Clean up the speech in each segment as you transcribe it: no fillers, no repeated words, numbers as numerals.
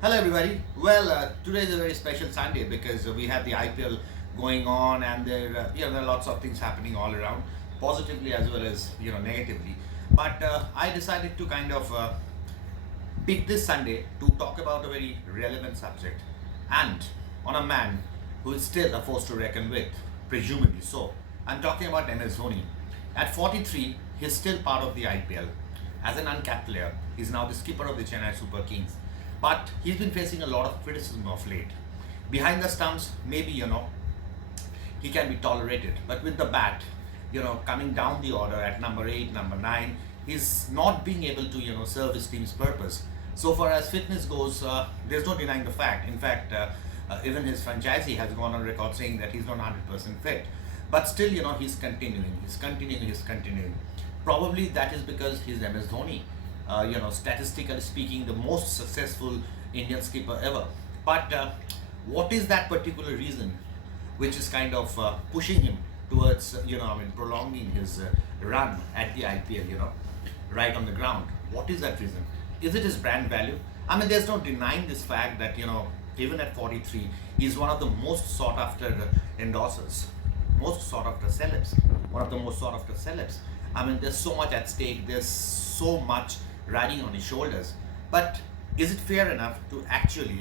Hello, everybody. Well, today is a very special Sunday because we have the IPL going on, and there are lots of things happening all around, positively as well as negatively. But I decided to kind of pick this Sunday to talk about a very relevant subject, and on a man who is still a force to reckon with, presumably so. I'm talking about MS Dhoni. At 43, he's still part of the IPL. As an uncapped player, he's now the skipper of the Chennai Super Kings. But he's been facing a lot of criticism of late. Behind the stumps, maybe, he can be tolerated. But with the bat, coming down the order at number 8, number 9, he's not being able to, serve his team's purpose. So far as fitness goes, there's no denying the fact. In fact, even his franchisee has gone on record saying that he's not 100% fit. But still, he's continuing. Probably that is because he's MS Dhoni. Statistically speaking, the most successful Indian skipper ever. But what is that particular reason which is kind of pushing him towards, prolonging his run at the IPL, right on the ground? What is that reason? Is it his brand value? I mean, there's no denying this fact that, even at 43, he's one of the most sought after endorsers, most sought after celebs, one of the most sought after celebs. I mean, there's so much at stake, there's so much riding on his shoulders. But is it fair enough to actually,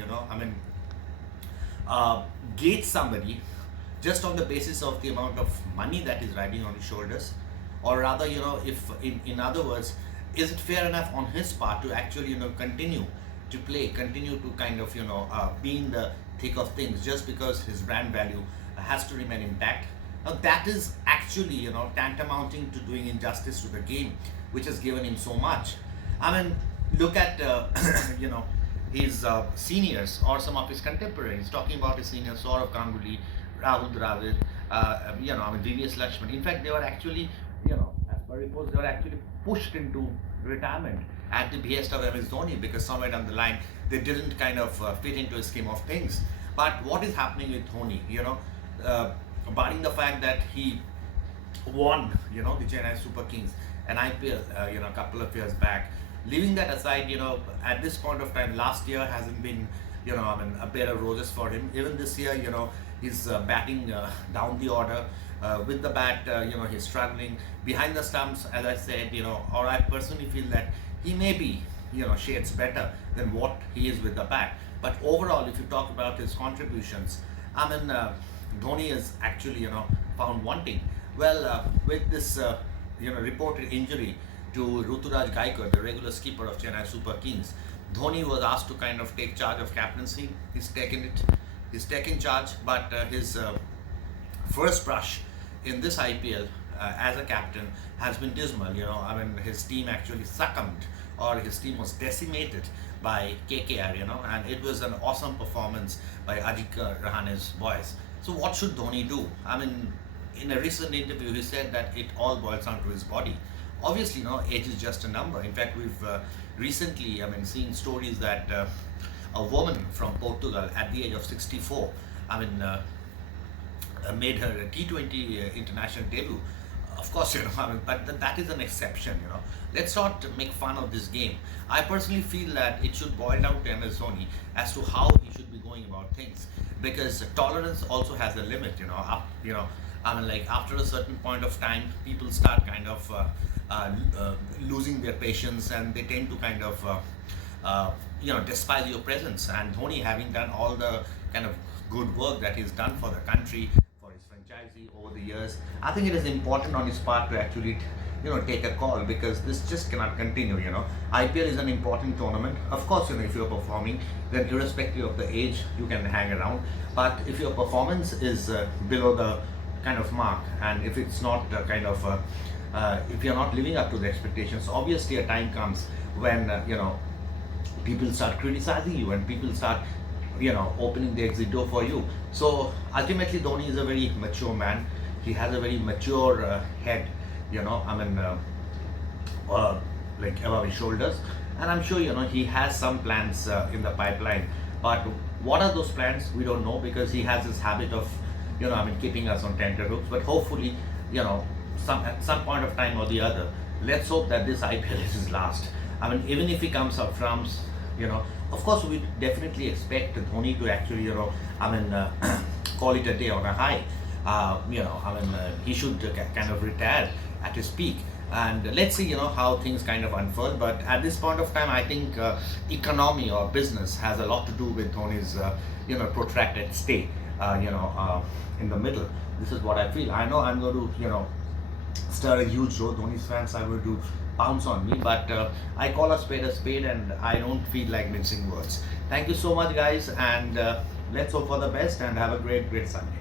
gauge somebody just on the basis of the amount of money that is riding on his shoulders? Or rather, if in other words, is it fair enough on his part to actually, continue to play, continue to kind of, be in the thick of things just because his brand value has to remain intact? Now that is actually, tantamounting to doing injustice to the game, which has given him so much. I mean, look at his seniors or some of his contemporaries. Talking about his seniors, Saurav Ganguly, Rahul Dravid, VVS Lakshman. In fact, they were actually, as per reports, they were actually pushed into retirement at the behest of MS Dhoni because somewhere down the line they didn't kind of fit into a scheme of things. But what is happening with Dhoni? Barring the fact that he won, the Chennai Super Kings, an IPL, a couple of years back. Leaving that aside, at this point of time, last year hasn't been, a bed of roses for him. Even this year, he's batting down the order. With the bat, he's struggling. Behind the stumps, as I said, or I personally feel that he may be, shades better than what he is with the bat. But overall, if you talk about his contributions, Dhoni is actually, found wanting. Well, with this, reported injury to Ruturaj Gaikwad, the regular skipper of Chennai Super Kings, Dhoni was asked to kind of take charge of captaincy. He's taken it. He's taken charge, but his first brush in this IPL as a captain has been dismal. His team actually succumbed, or his team was decimated by KKR. And it was an awesome performance by Ajinkya Rahane's boys. So what should Dhoni do? In a recent interview, he said that it all boils down to his body. Obviously, age is just a number. In fact, we've recently, seen stories that a woman from Portugal at the age of 64, made her T20 international debut. Of course, but that is an exception. Let's not make fun of this game. I personally feel that it should boil down to MS Dhoni as to how he should be going about things, because tolerance also has a limit. After a certain point of time, people start kind of losing their patience, and they tend to kind of despise your presence. And Dhoni, having done all the kind of good work that he's done for the country, for his franchisee over the years, I think it is important on his part to actually take a call, because this just cannot continue. IPL is an important tournament. Of course, if you're performing, then irrespective of the age, you can hang around. But if your performance is below the kind of mark, and if it's not if you're not living up to the expectations, obviously a time comes when people start criticizing you, and people start opening the exit door for you. So ultimately, Dhoni is a very mature man. He has a very mature head, above his shoulders, and I'm sure he has some plans in the pipeline. But what are those plans? We don't know, because he has this habit of keeping us on tenterhooks. But hopefully, at some point of time or the other, let's hope that this IPL is his last. Even if he comes up trumps, Of course, we definitely expect Dhoni to actually, call it a day on a high. He should kind of retire at his peak. And let's see, how things kind of unfold. But at this point of time, I think economy or business has a lot to do with Dhoni's, protracted stay, in the middle. This is what I feel. I know I'm going to, stir a huge row. Dhoni's fans are going to pounce on me, but I call a spade, and I don't feel like mincing words. Thank you so much, guys, and let's hope for the best and have a great, great Sunday.